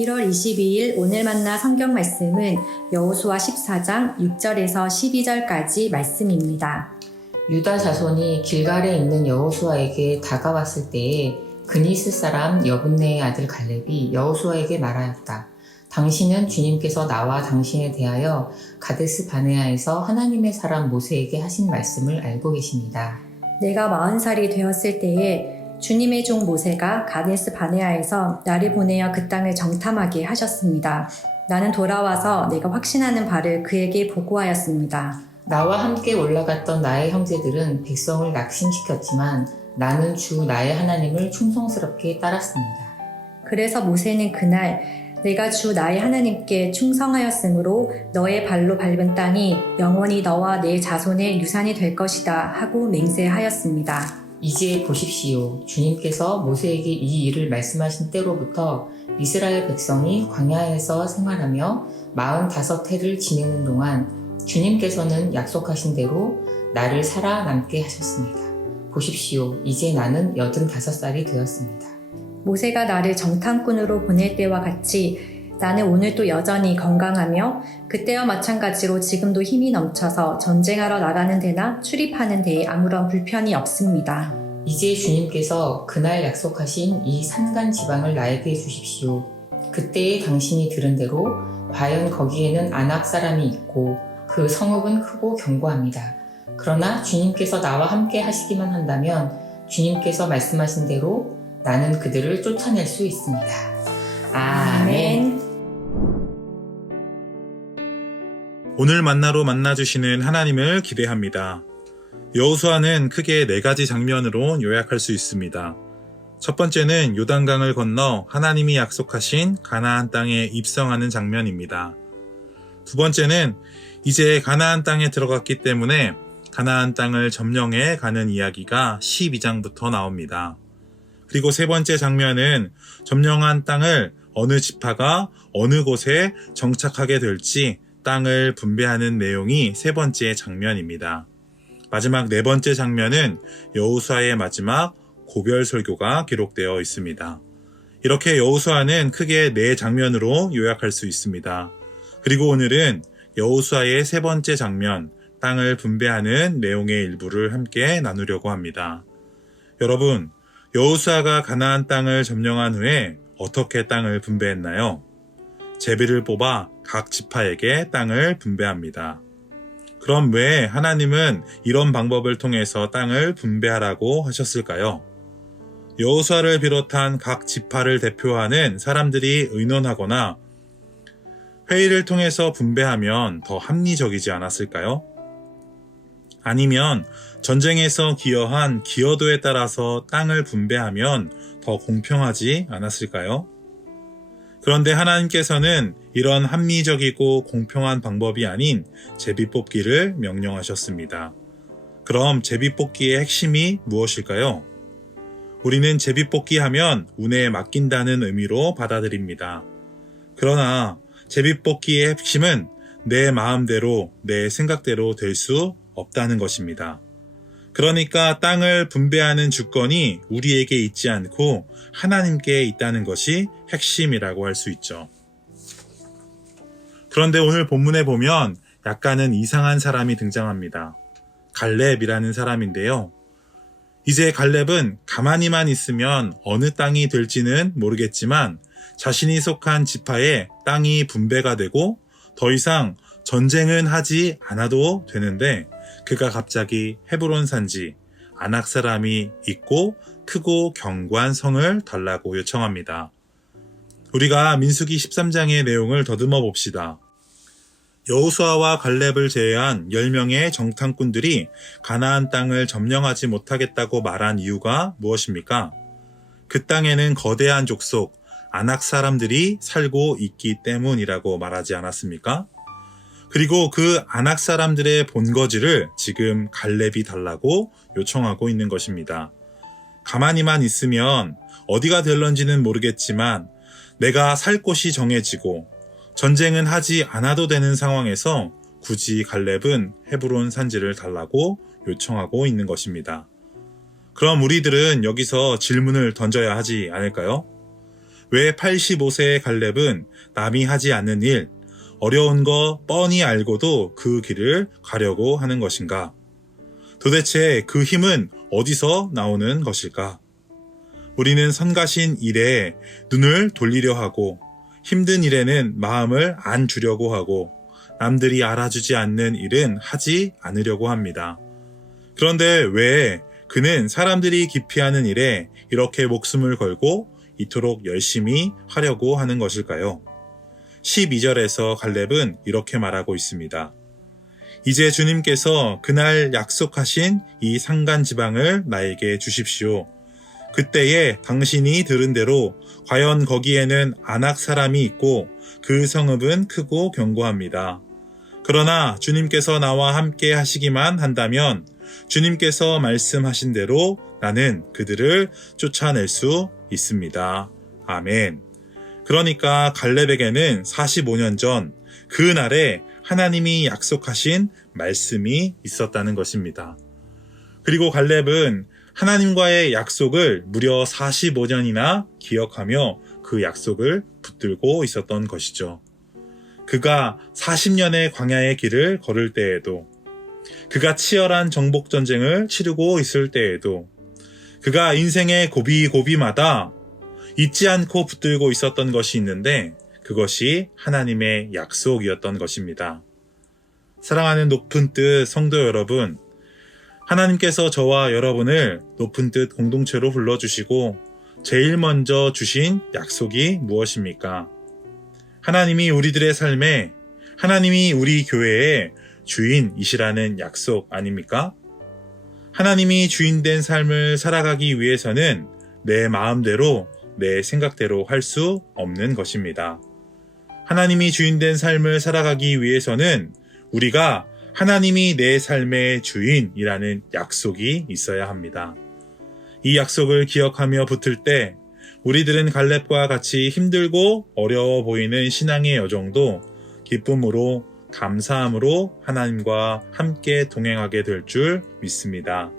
1월 22일 오늘 만나 성경 말씀은 여호수아 14장 6절에서 12절까지 말씀입니다. 유다 자손이 길갈에 있는 여호수아에게 다가왔을 때에 그니스 사람 여분네의 아들 갈렙이 여호수아에게 말하였다. 당신은 주님께서 나와 당신에 대하여 가데스 바네아에서 하나님의 사람 모세에게 하신 말씀을 알고 계십니다. 내가 40살이 되었을 때에 주님의 종 모세가 가데스 바네아에서 나를 보내어 그 땅을 정탐하게 하셨습니다. 나는 돌아와서 내가 확신하는 바를 그에게 보고하였습니다. 나와 함께 올라갔던 나의 형제들은 백성을 낙심시켰지만 나는 주 나의 하나님을 충성스럽게 따랐습니다. 그래서 모세는 그날 내가 주 나의 하나님께 충성하였으므로 너의 발로 밟은 땅이 영원히 너와 내 자손의 유산이 될 것이다 하고 맹세하였습니다. 이제 보십시오. 주님께서 모세에게 이 일을 말씀하신 때로부터 이스라엘 백성이 광야에서 생활하며 45해를 지내는 동안 주님께서는 약속하신 대로 나를 살아남게 하셨습니다. 보십시오. 이제 나는 85살이 되었습니다. 모세가 나를 정탐꾼으로 보낼 때와 같이 나는 오늘도 여전히 건강하며 그때와 마찬가지로 지금도 힘이 넘쳐서 전쟁하러 나가는 데나 출입하는 데에 아무런 불편이 없습니다. 이제 주님께서 그날 약속하신 이 산간 지방을 나에게 주십시오. 그때에 당신이 들은 대로 과연 거기에는 아낙 사람이 있고 그 성읍은 크고 견고합니다. 그러나 주님께서 나와 함께 하시기만 한다면 주님께서 말씀하신 대로 나는 그들을 쫓아낼 수 있습니다. 아멘. 오늘 만나로 만나주시는 하나님을 기대합니다. 여호수아는 크게 4가지 장면으로 요약할 수 있습니다. 첫 번째는 요단강을 건너 하나님이 약속하신 가나안 땅에 입성하는 장면입니다. 두 번째는 이제 가나안 땅에 들어갔기 때문에 가나안 땅을 점령해 가는 이야기가 12장부터 나옵니다. 그리고 세 번째 장면은 점령한 땅을 어느 지파가 어느 곳에 정착하게 될지 땅을 분배하는 내용이 세 번째 장면입니다. 마지막 네 번째 장면은 여호수아의 마지막 고별 설교가 기록되어 있습니다. 이렇게 여호수아는 크게 4장면으로 요약할 수 있습니다. 그리고 오늘은 여호수아의 세 번째 장면, 땅을 분배하는 내용의 일부를 함께 나누려고 합니다. 여러분, 여호수아가 가나안 땅을 점령한 후에 어떻게 땅을 분배했나요? 제비를 뽑아 각 지파에게 땅을 분배합니다. 그럼 왜 하나님은 이런 방법을 통해서 땅을 분배하라고 하셨을까요? 여호수아를 비롯한 각 지파를 대표하는 사람들이 의논하거나 회의를 통해서 분배하면 더 합리적이지 않았을까요? 아니면 전쟁에서 기여한 기여도에 따라서 땅을 분배하면 더 공평하지 않았을까요? 그런데 하나님께서는 이런 합리적이고 공평한 방법이 아닌 제비뽑기를 명령하셨습니다. 그럼 제비뽑기의 핵심이 무엇일까요? 우리는 제비뽑기 하면 운에 맡긴다는 의미로 받아들입니다. 그러나 제비뽑기의 핵심은 내 마음대로, 내 생각대로 될 수 없다는 것입니다. 그러니까 땅을 분배하는 주권이 우리에게 있지 않고 하나님께 있다는 것이 핵심이라고 할 수 있죠. 그런데 오늘 본문에 보면 약간은 이상한 사람이 등장합니다. 갈렙이라는 사람인데요. 이제 갈렙은 가만히만 있으면 어느 땅이 될지는 모르겠지만 자신이 속한 지파에 땅이 분배가 되고 더 이상 전쟁은 하지 않아도 되는데 그가 갑자기 헤브론 산지 아낙 사람이 있고 크고 견고한 성을 달라고 요청합니다. 우리가 민수기 13장의 내용을 더듬어 봅시다. 여호수아와 갈렙을 제외한 10명의 정탐꾼들이 가나안 땅을 점령하지 못하겠다고 말한 이유가 무엇입니까? 그 땅에는 거대한 족속 아낙 사람들이 살고 있기 때문이라고 말하지 않았습니까? 그리고 그 아낙 사람들의 본거지를 지금 갈렙이 달라고 요청하고 있는 것입니다. 가만히만 있으면 어디가 될런지는 모르겠지만 내가 살 곳이 정해지고 전쟁은 하지 않아도 되는 상황에서 굳이 갈렙은 헤브론 산지를 달라고 요청하고 있는 것입니다. 그럼 우리들은 여기서 질문을 던져야 하지 않을까요? 왜 85세의 갈렙은 남이 하지 않는 일, 어려운 거 뻔히 알고도 그 길을 가려고 하는 것인가? 도대체 그 힘은 어디서 나오는 것일까? 우리는 성가신 일에 눈을 돌리려 하고 힘든 일에는 마음을 안 주려고 하고 남들이 알아주지 않는 일은 하지 않으려고 합니다. 그런데 왜 그는 사람들이 기피하는 일에 이렇게 목숨을 걸고 이토록 열심히 하려고 하는 것일까요? 12절에서 갈렙은 이렇게 말하고 있습니다. 이제 주님께서 그날 약속하신 이 산간 지방을 나에게 주십시오. 그때에 당신이 들은 대로 과연 거기에는 아낙 사람이 있고 그 성읍은 크고 견고합니다. 그러나 주님께서 나와 함께 하시기만 한다면 주님께서 말씀하신 대로 나는 그들을 쫓아낼 수 있습니다. 아멘. 그러니까 갈렙에게는 45년 전 그날에 하나님이 약속하신 말씀이 있었다는 것입니다. 그리고 갈렙은 하나님과의 약속을 무려 45년이나 기억하며 그 약속을 붙들고 있었던 것이죠. 그가 40년의 광야의 길을 걸을 때에도, 그가 치열한 정복전쟁을 치르고 있을 때에도, 그가 인생의 고비고비마다 잊지 않고 붙들고 있었던 것이 있는데 그것이 하나님의 약속이었던 것입니다. 사랑하는 높은 뜻 성도 여러분, 하나님께서 저와 여러분을 높은 뜻 공동체로 불러주시고 제일 먼저 주신 약속이 무엇입니까? 하나님이 우리들의 삶에, 하나님이 우리 교회의 주인이시라는 약속 아닙니까? 하나님이 주인된 삶을 살아가기 위해서는 내 마음대로, 내 생각대로 할 수 없는 것입니다. 하나님이 주인된 삶을 살아가기 위해서는 우리가 하나님이 내 삶의 주인이라는 약속이 있어야 합니다. 이 약속을 기억하며 붙을 때 우리들은 갈렙과 같이 힘들고 어려워 보이는 신앙의 여정도 기쁨으로, 감사함으로 하나님과 함께 동행하게 될 줄 믿습니다.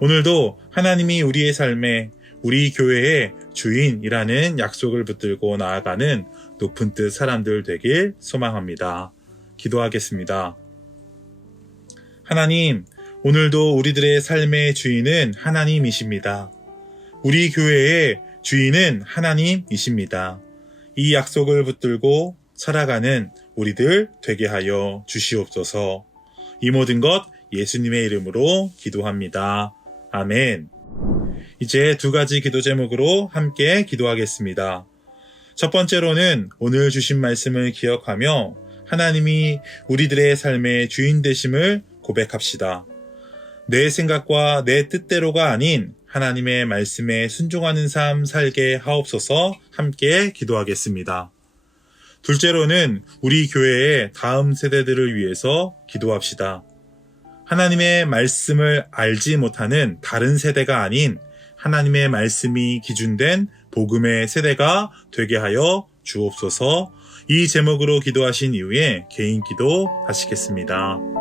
오늘도 하나님이 우리의 삶에, 우리 교회의 주인이라는 약속을 붙들고 나아가는 높은 뜻 사람들 되길 소망합니다. 기도하겠습니다. 하나님, 오늘도 우리들의 삶의 주인은 하나님이십니다. 우리 교회의 주인은 하나님이십니다. 이 약속을 붙들고 살아가는 우리들 되게 하여 주시옵소서. 이 모든 것 예수님의 이름으로 기도합니다. 아멘. 이제 두 가지 기도 제목으로 함께 기도하겠습니다. 첫 번째로는 오늘 주신 말씀을 기억하며 하나님이 우리들의 삶의 주인 되심을 고백합시다. 내 생각과 내 뜻대로가 아닌 하나님의 말씀에 순종하는 삶 살게 하옵소서. 함께 기도하겠습니다. 둘째로는 우리 교회의 다음 세대들을 위해서 기도합시다. 하나님의 말씀을 알지 못하는 다른 세대가 아닌 하나님의 말씀이 기준된 복음의 세대가 되게 하여 주옵소서. 이 제목으로 기도하신 이후에 개인 기도 하시겠습니다.